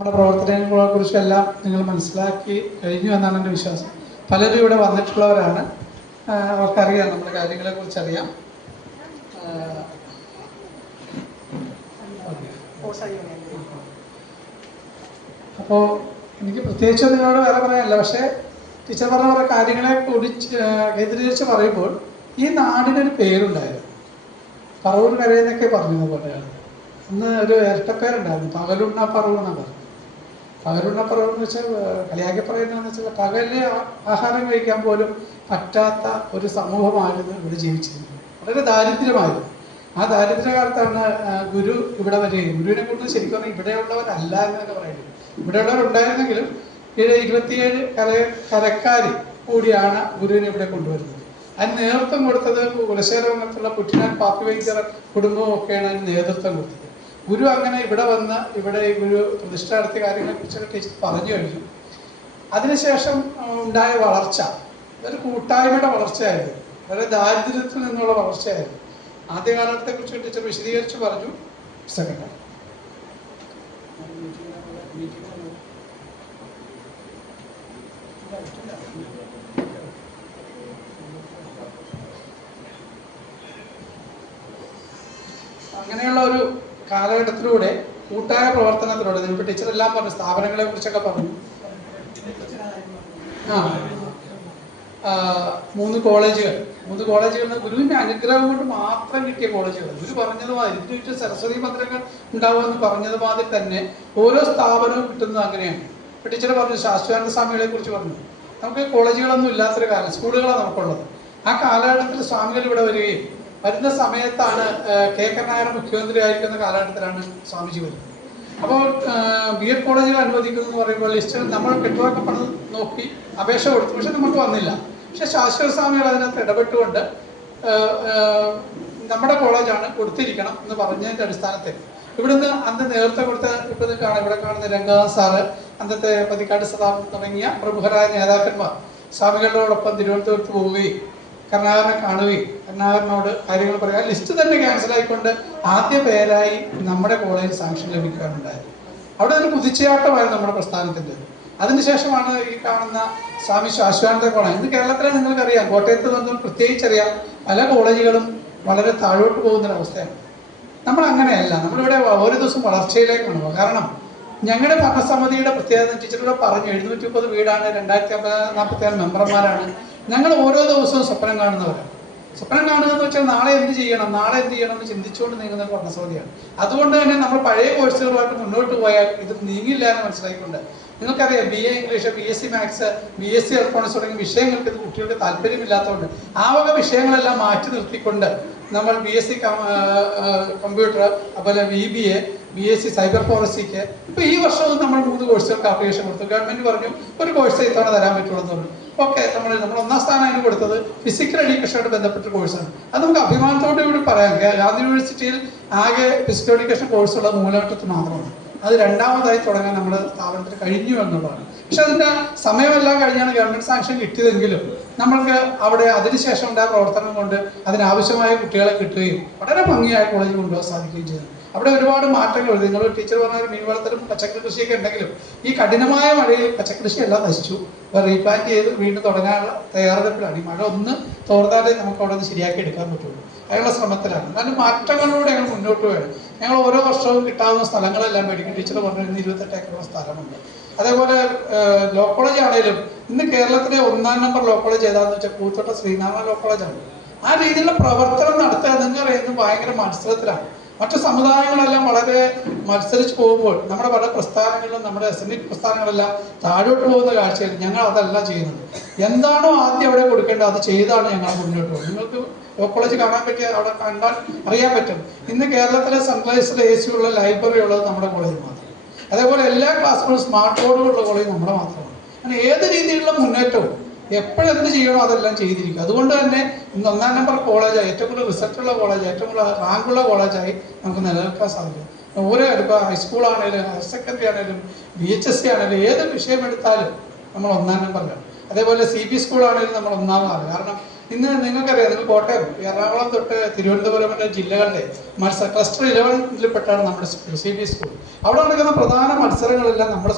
നമ്മുടെ പ്രവർത്തനങ്ങളെക്കുറിച്ചെല്ലാം നിങ്ങൾ മനസ്സിലാക്കി കഴിഞ്ഞു എന്നാണ് എൻ്റെ വിശ്വാസം. പലരും ഇവിടെ വന്നിട്ടുള്ളവരാണ്, അവർക്കറിയാം, നമ്മുടെ കാര്യങ്ങളെക്കുറിച്ചറിയാം. അപ്പോൾ എനിക്ക് പ്രത്യേകിച്ച് നിങ്ങളോട് വേറെ പറയാനില്ല. പക്ഷേ ടീച്ചർ പറഞ്ഞ കുറേ കാര്യങ്ങളെ കൂടി കേന്ദ്രീകരിച്ച് പറയുമ്പോൾ ഈ നാടിനൊരു പേരുണ്ടായിരുന്നു. പറവൂർ കരയെന്നൊക്കെ പറഞ്ഞത് പോലെയാണ്. അന്ന് ഒരു ഇരട്ടപ്പേരുണ്ടായിരുന്നു, പകലുണ്ണ പറവൂർ എന്നാണ് പറഞ്ഞത്. പകലുണ്ണ പറവൂർ എന്ന് വെച്ചാൽ കളിയാക്കി പറയുന്നതെന്ന് വെച്ചാൽ പകലിൽ ആഹാരം കഴിക്കാൻ പോലും പറ്റാത്ത ഒരു സമൂഹമായിരുന്നു ഇവിടെ ജീവിച്ചിരുന്നത്. വളരെ ദാരിദ്ര്യമായിരുന്നു. ആ ദാരിദ്ര്യകാലത്താണ് ഗുരു ഇവിടെ വരികയും, ഗുരുവിനെ കൂടുതൽ ശരിക്കും പറഞ്ഞാൽ ഇവിടെയുള്ളവരല്ല എന്ന് തന്നെ പറയുന്നത്. ഇവിടെയുള്ളവരുണ്ടായിരുന്നെങ്കിലും 27 കരക്കാരി കൂടിയാണ് ഗുരുവിനെ ഇവിടെ കൊണ്ടുവരുന്നത്. അതിന് നേതൃത്വം കൊടുത്തത് കുലശേഖരത്തുള്ള കുറ്റിനാൻ പാപ്പി വൈദ്യർ കുടുംബവും ഒക്കെയാണ് അതിന് നേതൃത്വം കൊടുത്തത്. ഗുരു അങ്ങനെ ഇവിടെ വന്ന് ഇവിടെ ഗുരു പ്രതിഷ്ഠ നടത്തിയ കാര്യങ്ങളെക്കുറിച്ചൊക്കെ ടീച്ചർ പറഞ്ഞു കഴിഞ്ഞു. അതിനുശേഷം ഉണ്ടായ വളർച്ച ഒരു കൂട്ടായ്മയുടെ വളർച്ചയായിരുന്നു, വളരെ ദാരിദ്ര്യത്തിൽ നിന്നുള്ള വളർച്ചയായിരുന്നു. ആദ്യ കാലത്തെക്കുറിച്ച് ടീച്ചർ വിശദീകരിച്ച് പറഞ്ഞു. സെക്കൻഡ് അങ്ങനെയുള്ള ഒരു കാലഘട്ടത്തിലൂടെ കൂട്ടായ പ്രവർത്തനത്തിലൂടെ നിങ്ങൾക്ക് ടീച്ചർ എല്ലാം പറഞ്ഞു, സ്ഥാപനങ്ങളെ കുറിച്ചൊക്കെ പറഞ്ഞു. 3 കോളേജുകൾ ഗുരുവിൻ്റെ അനുഗ്രഹം കൊണ്ട് മാത്രം കിട്ടിയ കോളേജുകൾ. ഗുരു പറഞ്ഞതുമാതിരി ഇതിന് സരസ്വതി ഭദ്രങ്ങൾ ഉണ്ടാവുമെന്ന് പറഞ്ഞത് മാതിരി തന്നെ ഓരോ സ്ഥാപനവും കിട്ടുന്നത് അങ്ങനെയാണ്. ഇപ്പോൾ ടീച്ചർ പറഞ്ഞു ശാശ്വതാനന്ദ സ്വാമികളെ കുറിച്ച് പറഞ്ഞു. നമുക്ക് കോളേജുകളൊന്നും ഇല്ലാത്തൊരു കാലം, സ്കൂളുകളാണ് നമുക്കുള്ളത്. ആ കാലഘട്ടത്തിൽ സ്വാമികൾ ഇവിടെ വരികയും വരുന്ന സമയത്താണ് കെ കരുണാകരൻ മുഖ്യമന്ത്രി ആയിരിക്കുന്ന കാലഘട്ടത്തിലാണ് സ്വാമിജി വരുന്നത്. അപ്പോൾ B.Ed കോളേജുകൾ അനുവദിക്കുന്നു എന്ന് പറയുമ്പോൾ ലിസ്റ്റിൽ നമ്മൾ കെട്ടുവാക്ക പണം നോക്കി അപേക്ഷ കൊടുത്തു, പക്ഷെ നമുക്ക് വന്നില്ല. പക്ഷെ ശാശ്വത സ്വാമികൾ അതിനകത്ത് ഇടപെട്ടുകൊണ്ട് നമ്മുടെ കോളേജാണ് കൊടുത്തിരിക്കണം എന്ന് പറഞ്ഞതിൻ്റെ അടിസ്ഥാനത്തിൽ ഇവിടുന്ന് അന്ന് നേതൃത്വം കൊടുത്ത ഇപ്പോൾ ഇവിടെ കാണുന്ന രംഗനാഥ് സാറ്, അന്നത്തെ പതിക്കാട് സദാം തുടങ്ങിയ പ്രമുഖരായ നേതാക്കന്മാർ സ്വാമികളോടൊപ്പം തിരുവനന്തപുരത്ത് പോവുകയും കരുണാകരനെ കാണുകയും കരുണാകരനോട് കാര്യങ്ങൾ പറയുക. ലിസ്റ്റ് തന്നെ ക്യാൻസൽ ആയിക്കൊണ്ട് ആദ്യ പേരായി നമ്മുടെ കോളേജ് സാങ്ഷൻ ലഭിക്കാനുണ്ടായത്. അവിടെ ഒരു കുതിച്ചയാട്ടമായിരുന്നു നമ്മുടെ പ്രസ്ഥാനത്തിൻ്റെ. അതിനുശേഷമാണ് ഈ കാണുന്ന സ്വാമി ശാശ്വതാനന്ദ കോളേജ്. ഇന്ന് കേരളത്തിലെ നിങ്ങൾക്കറിയാം, കോട്ടയത്ത് വന്ന് പ്രത്യേകിച്ചറിയാം, പല കോളേജുകളും വളരെ താഴോട്ട് പോകുന്നൊരവസ്ഥയാണ്. നമ്മൾ അങ്ങനെയല്ല, നമ്മളിവിടെ ഓരോ ദിവസം വളർച്ചയിലേക്കാണ്. കാരണം ഞങ്ങളുടെ ഭരണസമിതിയുടെ പ്രത്യേകത ടീച്ചറുടെ പറഞ്ഞു, 730 വീടാണ്, 2046 മെമ്പർമാരാണ്. ഞങ്ങൾ ഓരോ ദിവസവും സ്വപ്നം കാണുന്നവരാണ്. സ്വപ്നം കാണുക എന്ന് വെച്ചാൽ നാളെ എന്ത് ചെയ്യണം എന്ന് ചിന്തിച്ചുകൊണ്ട് നീങ്ങുന്ന ഒരു ഭരണസമിതിയാണ്. അതുകൊണ്ട് തന്നെ നമ്മൾ പഴയ കോഴ്സുകളുമായിട്ട് മുന്നോട്ട് പോയാൽ ഇത് നീങ്ങില്ല എന്ന് മനസ്സിലാക്കിക്കൊണ്ട് നിങ്ങൾക്കറിയാം, BA English, BSc maths, BSc electronics തുടങ്ങിയ വിഷയങ്ങൾക്ക് ഇത് കുട്ടികൾക്ക് താല്പര്യമില്ലാത്തതുകൊണ്ട് ആ വക വിഷയങ്ങളെല്ലാം മാറ്റി നിർത്തിക്കൊണ്ട് നമ്മൾ BSc കമ്പ്യൂട്ടർ, അതുപോലെ BBA, BSc സൈബർ ഫോറൻസിക്ക് ഇപ്പോൾ ഈ വർഷവും നമ്മൾ 3 കോഴ്സുകൾക്ക് ആപ്ലിക്കേഷൻ കൊടുത്തു. ഗവൺമെൻറ് പറഞ്ഞു ഒരു കോഴ്സ് ഇത്തവണ തരാൻ പറ്റുള്ളൂ എന്ന് പറഞ്ഞു. ഓക്കെ, നമ്മൾ 1ാം സ്ഥാനം അതിന് കൊടുത്തത് ഫിസിക്കൽ എഡ്യൂക്കേഷനോട് ബന്ധപ്പെട്ട കോഴ്സാണ്. അത് നമുക്ക് അഭിമാനത്തോടു കൂടി പറയാം. ഗാന്ധി യൂണിവേഴ്സിറ്റിയിൽ ആകെ ഫിസിക്കൽ എഡ്യൂക്കേഷൻ കോഴ്സുള്ളത് മൂലവട്ടത്ത് മാത്രമാണ്. അത് 2ാമതായി തുടങ്ങാൻ നമ്മുടെ സ്ഥാപനത്തിന് കഴിഞ്ഞു എന്നുള്ളതാണ്. പക്ഷെ അതിൻ്റെ സമയമെല്ലാം കഴിഞ്ഞാണ് ഗവൺമെൻറ് സാങ്ഷൻ കിട്ടിയതെങ്കിലും നമ്മൾക്ക് അവിടെ അതിനുശേഷം ഉണ്ടായ പ്രവർത്തനം കൊണ്ട് അതിനാവശ്യമായ കുട്ടികളെ കിട്ടുകയും വളരെ ഭംഗിയായ കോളേജ് കൊണ്ടുപോകാൻ സാധിക്കുകയും ചെയ്തു. അവിടെ ഒരുപാട് മാറ്റങ്ങൾ. നിങ്ങൾ ടീച്ചർ പറഞ്ഞ മീൻ വളർത്തലും പച്ചക്കറി കൃഷിയൊക്കെ ഉണ്ടെങ്കിലും ഈ കഠിനമായ മഴയിൽ പച്ചക്കൃഷി എല്ലാം നശിച്ചു. അപ്പോൾ റീപ്ലാന്റ് ചെയ്ത് വീണ്ടും തുടങ്ങാനുള്ള തയ്യാറെടുപ്പിലാണ്. ഈ മഴ ഒന്ന് തോർന്നാലേ നമുക്ക് അവിടെ നിന്ന് ശരിയാക്കി എടുക്കാൻ പറ്റുള്ളൂ. അതിനുള്ള ശ്രമത്തിലാണ്. കാരണം മാറ്റങ്ങളിലൂടെ ഞങ്ങൾ മുന്നോട്ട് വേണം. ഞങ്ങൾ ഓരോ വർഷവും കിട്ടാവുന്ന സ്ഥലങ്ങളെല്ലാം മേടിക്കും. ടീച്ചർ പറഞ്ഞു 28 ഏക്കറുള്ള സ്ഥലമുണ്ട്. അതേപോലെ ലോ കോളേജ് ആണെങ്കിലും ഇന്ന് കേരളത്തിലെ 1ാം നമ്പർ ലോ കോളേജ് ഏതാണെന്ന് വെച്ചാൽ പൂത്തോട്ട ശ്രീനാരായണ ലോ കോളേജാണ്. ആ രീതിയിലുള്ള പ്രവർത്തനം നടത്തുക നിങ്ങൾക്കറിയുന്നത് ഭയങ്കര മത്സരത്തിലാണ്. മറ്റു സമുദായങ്ങളെല്ലാം വളരെ മത്സരിച്ച് പോകുമ്പോൾ നമ്മുടെ പല പ്രസ്ഥാനങ്ങളിലും നമ്മുടെ എസ്എൻഡി പ്രസ്ഥാനങ്ങളെല്ലാം താഴോട്ട് പോകുന്ന കാഴ്ചയിൽ ഞങ്ങൾ അതല്ല ചെയ്യുന്നത്. എന്താണോ ആദ്യം അവിടെ കൊടുക്കേണ്ടത് അത് ചെയ്താണ് ഞങ്ങൾ മുന്നോട്ട് പോകുന്നത്. നിങ്ങൾക്ക് ലോ കോളേജ് കാണാൻ പറ്റിയ അവിടെ കണ്ടാൽ അറിയാൻ പറ്റും. ഇന്ന് കേരളത്തിലെ സെൻട്രലൈസ്ഡ് AC ഉള്ള ലൈബ്രറി ഉള്ളത് നമ്മുടെ കോളേജ് മാത്രം. അതേപോലെ എല്ലാ ക്ലാസ്സുകളും സ്മാർട്ട് ബോർഡുകളുള്ള കോളേജ് നമ്മുടെ മാത്രമാണ്. അങ്ങനെ ഏത് രീതിയിലുള്ള മുന്നേറ്റവും എപ്പോഴെന്ത് ചെയ്യണോ അതെല്ലാം ചെയ്തിരിക്കും. അതുകൊണ്ട് തന്നെ ഇന്ന് 1ാം നമ്പർ കോളേജായി, ഏറ്റവും കൂടുതൽ റിസൾട്ടുള്ള കോളേജ്, ഏറ്റവും കൂടുതൽ റാങ്കുള്ള കോളേജായി നമുക്ക് നിലനിൽക്കാൻ സാധിക്കും. ഓരോ ഇപ്പോൾ ഹൈസ്കൂളാണേലും ഹയർ സെക്കൻഡറി ആണെങ്കിലും VHSC ആണെങ്കിലും ഏത് വിഷയം എടുത്താലും നമ്മൾ 1ാം നമ്പറിലാണ്. അതേപോലെ CB സ്കൂളാണെങ്കിലും നമ്മൾ 1ാമതാണ്. കാരണം ഇന്ന് നിങ്ങൾക്കറിയാം, നിങ്ങൾ കോട്ടയം, എറണാകുളം തൊട്ട് തിരുവനന്തപുരം വരെ ജില്ലകളുടെ ക്ലസ്റ്റർ 11-ൽ പെട്ടാണ് നമ്മുടെ CBSE സ്കൂൾ. അവിടെ നടക്കുന്ന പ്രധാന മത്സരങ്ങളെല്ലാം നമ്മുടെ